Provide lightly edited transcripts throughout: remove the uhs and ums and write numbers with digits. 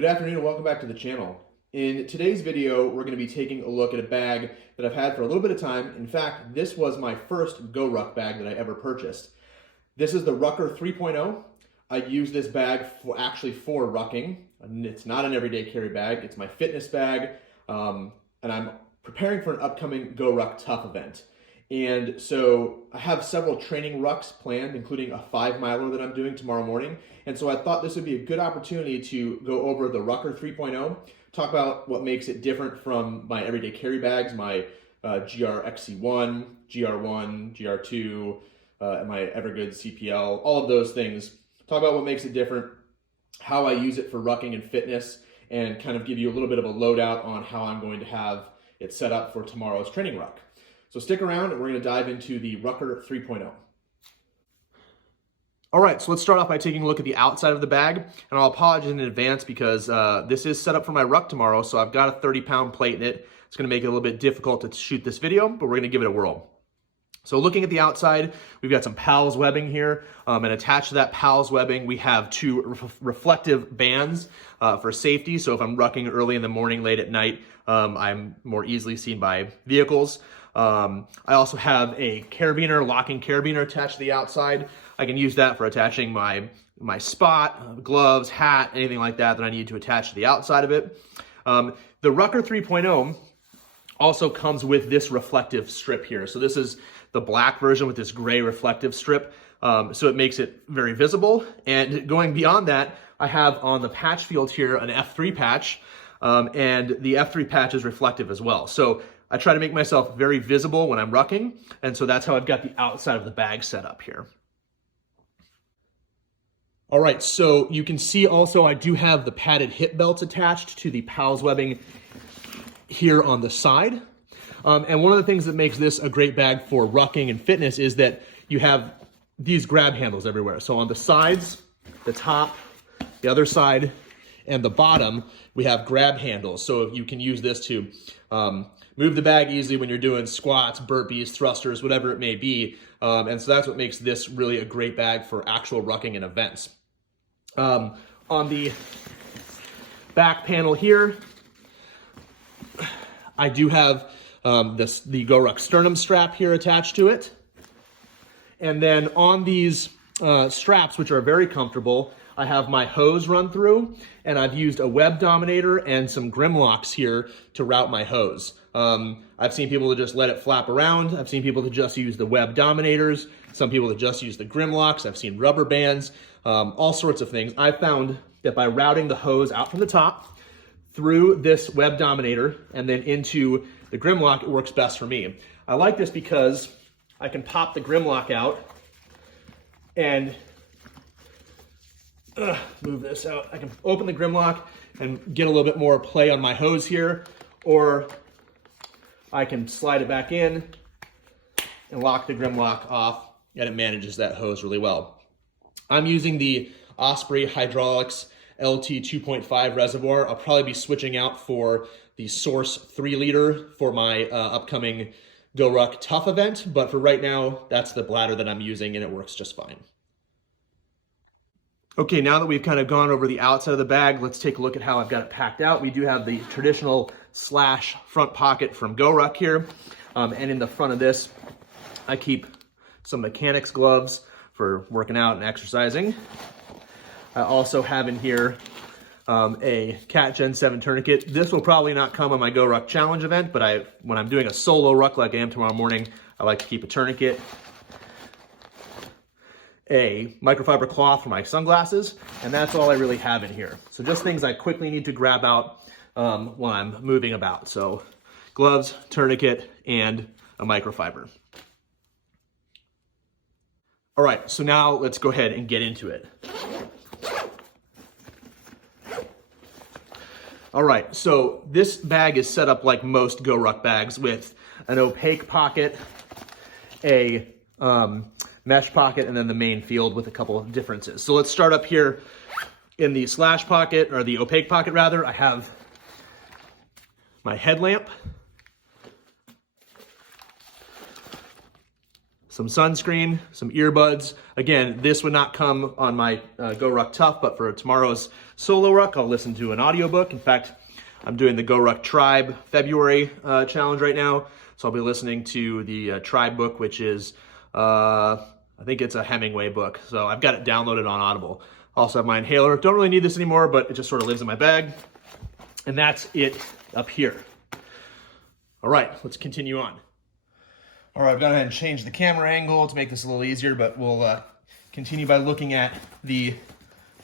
Good afternoon and welcome back to the channel. In today's video, we're going to be taking a look at a bag that I've had for a little bit of time. In fact, this was my first GoRuck bag that I ever purchased. This is the Rucker 3.0. I use this bag for rucking. It's not an everyday carry bag. It's my fitness bag, and I'm preparing for an upcoming GoRuck Tough event. And so I have several training rucks planned, including a 5-miler that I'm doing tomorrow morning. And so I thought this would be a good opportunity to go over the Rucker 3.0, talk about what makes it different from my everyday carry bags, my GRXC1, GR1, GR2, my Evergood CPL, all of those things. Talk about what makes it different, how I use it for rucking and fitness, and kind of give you a little bit of a loadout on how I'm going to have it set up for tomorrow's training ruck. So stick around and we're going to dive into the Rucker 3.0. All right, so let's start off by taking a look at the outside of the bag. And I'll apologize in advance because this is set up for my ruck tomorrow, so I've got a 30-pound plate in it. It's going to make it a little bit difficult to shoot this video, but we're going to give it a whirl. So looking at the outside, we've got some PALS webbing here, and attached to that PALS webbing, we have two reflective bands for safety. So if I'm rucking early in the morning, late at night, I'm more easily seen by vehicles. I also have a carabiner, locking carabiner attached to the outside. I can use that for attaching my spot, gloves, hat, anything like that that I need to attach to the outside of it. The Rucker 3.0 also comes with this reflective strip here. So this is the black version with this gray reflective strip. So it makes it very visible. And going beyond that, I have on the patch field here an F3 patch, and the F3 patch is reflective as well. So I try to make myself very visible when I'm rucking, and so that's how I've got the outside of the bag set up here. All right, so you can see also I do have the padded hip belts attached to the PALS webbing here on the side. And one of the things that makes this a great bag for rucking and fitness is that you have these grab handles everywhere. So on the sides, the top, the other side, and the bottom, we have grab handles. So you can use this to move the bag easily when you're doing squats, burpees, thrusters, whatever it may be. And so that's what makes this really a great bag for actual rucking and events. On the back panel here, I do have the GoRuck sternum strap here attached to it. And then on these straps, which are very comfortable, I have my hose run through, and I've used a web dominator and some Grimlocks here to route my hose. I've seen people that just let it flap around. I've seen people that just use the web dominators. Some people that just use the Grimlocks. I've seen rubber bands, all sorts of things. I found that by routing the hose out from the top through this web dominator and then into the Grimlock, it works best for me. I like this because I can pop the Grimlock out and move this out. I can open the Grimlock and get a little bit more play on my hose here, or I can slide it back in and lock the Grimlock off, and it manages that hose really well. I'm using the Osprey Hydraulics LT 2.5 reservoir. I'll probably be switching out for the Source 3-liter for my upcoming GoRuck Tough event, but for right now, that's the bladder that I'm using, and it works just fine. Okay, now that we've kind of gone over the outside of the bag, let's take a look at how I've got it packed out. We do have the traditional slash front pocket from GoRuck here. And in the front of this, I keep some mechanics gloves for working out and exercising. I also have in here a Cat Gen 7 tourniquet. This will probably not come on my GoRuck Challenge event, but when I'm doing a solo ruck like I am tomorrow morning, I like to keep a tourniquet. A microfiber cloth for my sunglasses, and that's all I really have in here. So just things I quickly need to grab out when I'm moving about. So gloves, tourniquet, and a microfiber. All right, so now let's go ahead and get into it. All right, so this bag is set up like most GoRuck bags with an opaque pocket, a mesh pocket, and then the main field with a couple of differences. So let's start up here in the slash pocket, or the opaque pocket rather. I have my headlamp, some sunscreen, some earbuds. Again, this would not come on my GoRuck Tough, but for tomorrow's solo ruck, I'll listen to an audiobook. In fact, I'm doing the GoRuck Tribe February challenge right now. So I'll be listening to the Tribe book, which is, I think it's a Hemingway book. So I've got it downloaded on Audible. Also have my inhaler. Don't really need this anymore, but it just sort of lives in my bag. And that's it up here. All right, let's continue on. All right, I've gone ahead and changed the camera angle to make this a little easier, but we'll continue by looking at the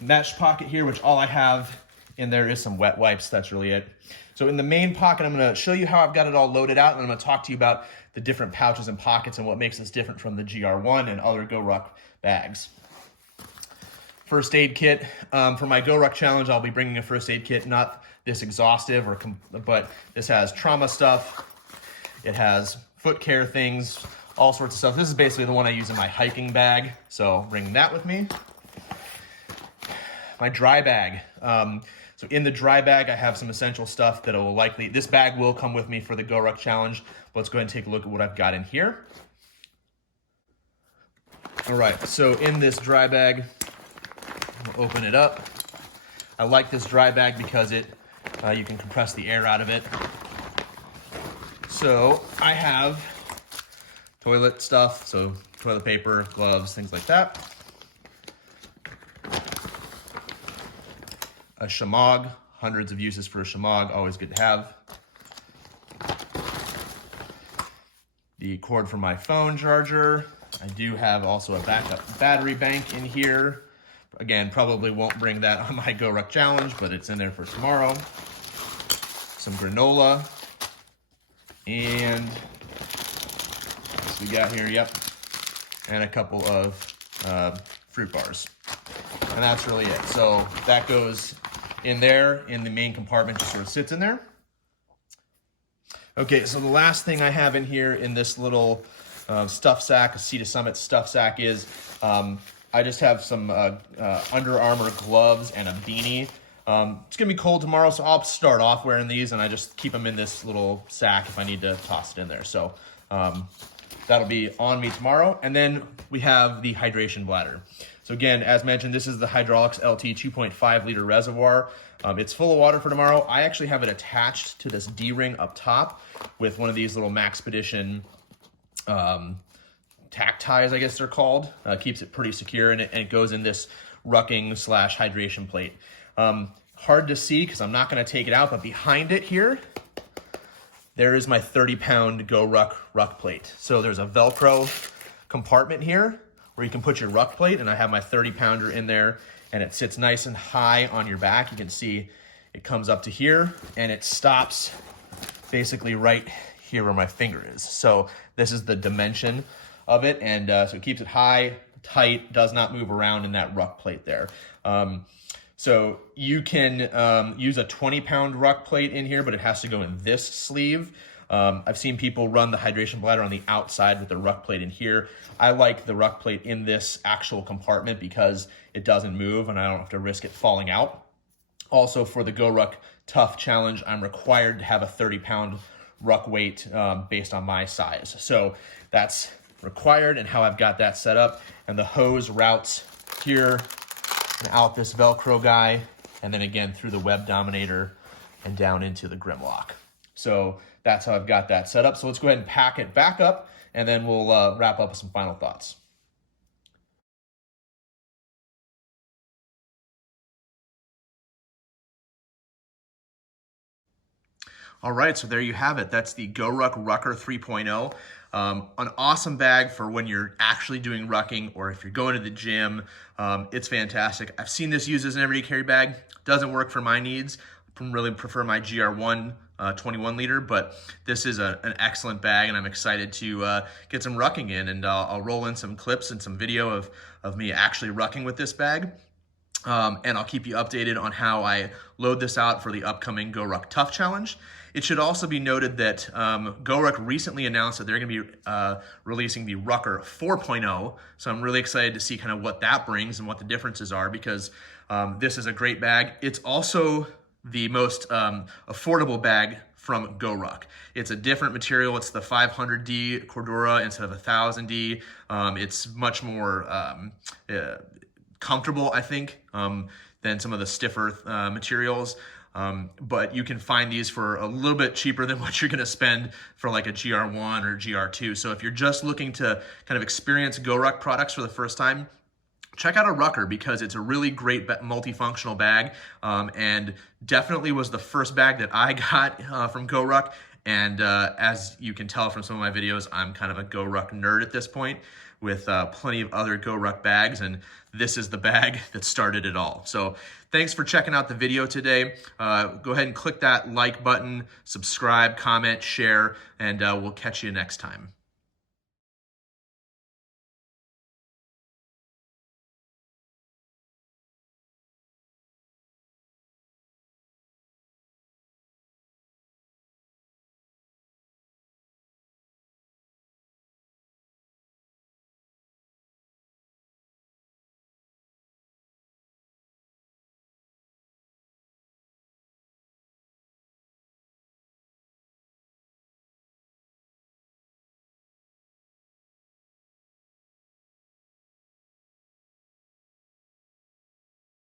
mesh pocket here, which all I have in there is some wet wipes. That's really it. So in the main pocket, I'm gonna show you how I've got it all loaded out, and I'm gonna talk to you about the different pouches and pockets and what makes this different from the GR1 and other GoRuck bags. First aid kit. For my GoRuck challenge, I'll be bringing a first aid kit, not this exhaustive, but this has trauma stuff. It has foot care things, all sorts of stuff. This is basically the one I use in my hiking bag, so bring that with me. My dry bag. So in the dry bag, I have some essential stuff that will likely, this bag will come with me for the GoRuck challenge. But let's go ahead and take a look at what I've got in here. All right, so in this dry bag, we'll open it up. I like this dry bag because you can compress the air out of it. So I have toilet stuff, so toilet paper, gloves, things like that. A shamog, hundreds of uses for a shamog, always good to have. The cord for my phone charger. I do have also a backup battery bank in here. Again, probably won't bring that on my GoRuck challenge, but it's in there for tomorrow. Some granola. And what we got here, yep. And a couple of fruit bars. And that's really it. So that goes in there in the main compartment, just sort of sits in there. Okay, so the last thing I have in here in this little stuff sack, a Sea to Summit stuff sack is, I just have some Under Armour gloves and a beanie. It's gonna be cold tomorrow, so I'll start off wearing these and I just keep them in this little sack if I need to toss it in there. So that'll be on me tomorrow. And then we have the hydration bladder. So again, as mentioned, this is the Hydraulics LT 2.5 liter reservoir. It's full of water for tomorrow. I actually have it attached to this D-ring up top with one of these little Maxpedition tack ties, I guess they're called. Keeps it pretty secure, and it goes in this rucking / hydration plate. Hard to see because I'm not going to take it out, but behind it here, there is my 30-pound GoRuck ruck plate. So there's a Velcro compartment here where you can put your ruck plate, and I have my 30-pounder in there, and it sits nice and high on your back. You can see it comes up to here, and it stops basically right here where my finger is. So this is the dimension of it, and so it keeps it high, tight, does not move around in that ruck plate there. So you can use a 20-pound ruck plate in here, but it has to go in this sleeve. I've seen people run the hydration bladder on the outside with the ruck plate in here. I like the ruck plate in this actual compartment because it doesn't move and I don't have to risk it falling out. Also, for the GoRuck Tough Challenge, I'm required to have a 30-pound ruck weight based on my size. So that's required and how I've got that set up. And the hose routes here and out this Velcro guy, and then again through the web dominator and down into the Grimlock. So that's how I've got that set up. So let's go ahead and pack it back up, and then we'll wrap up with some final thoughts. All right, so there you have it. That's the GoRuck Rucker 3.0. An awesome bag for when you're actually doing rucking or if you're going to the gym. It's fantastic. I've seen this used as an everyday carry bag. Doesn't work for my needs. I really prefer my GR1 21 liter, but this is an excellent bag, and I'm excited to get some rucking in, and I'll roll in some clips and some video of me actually rucking with this bag. And I'll keep you updated on how I load this out for the upcoming GoRuck Tough Challenge. It should also be noted that GoRuck recently announced that they're going to be releasing the Rucker 4.0, so I'm really excited to see kind of what that brings and what the differences are, because this is a great bag. It's also the most affordable bag from GoRuck. It's a different material. It's the 500D Cordura instead of 1000D. It's much more comfortable, I think, than some of the stiffer materials. But you can find these for a little bit cheaper than what you're going to spend for like a GR1 or GR2. So if you're just looking to kind of experience GoRuck products for the first time, check out a Rucker, because it's a really great multifunctional bag, and definitely was the first bag that I got from GoRuck. And as you can tell from some of my videos, I'm kind of a GoRuck nerd at this point, with plenty of other GoRuck bags, and this is the bag that started it all. So thanks for checking out the video today. Go ahead and click that like button, subscribe, comment, share, and we'll catch you next time.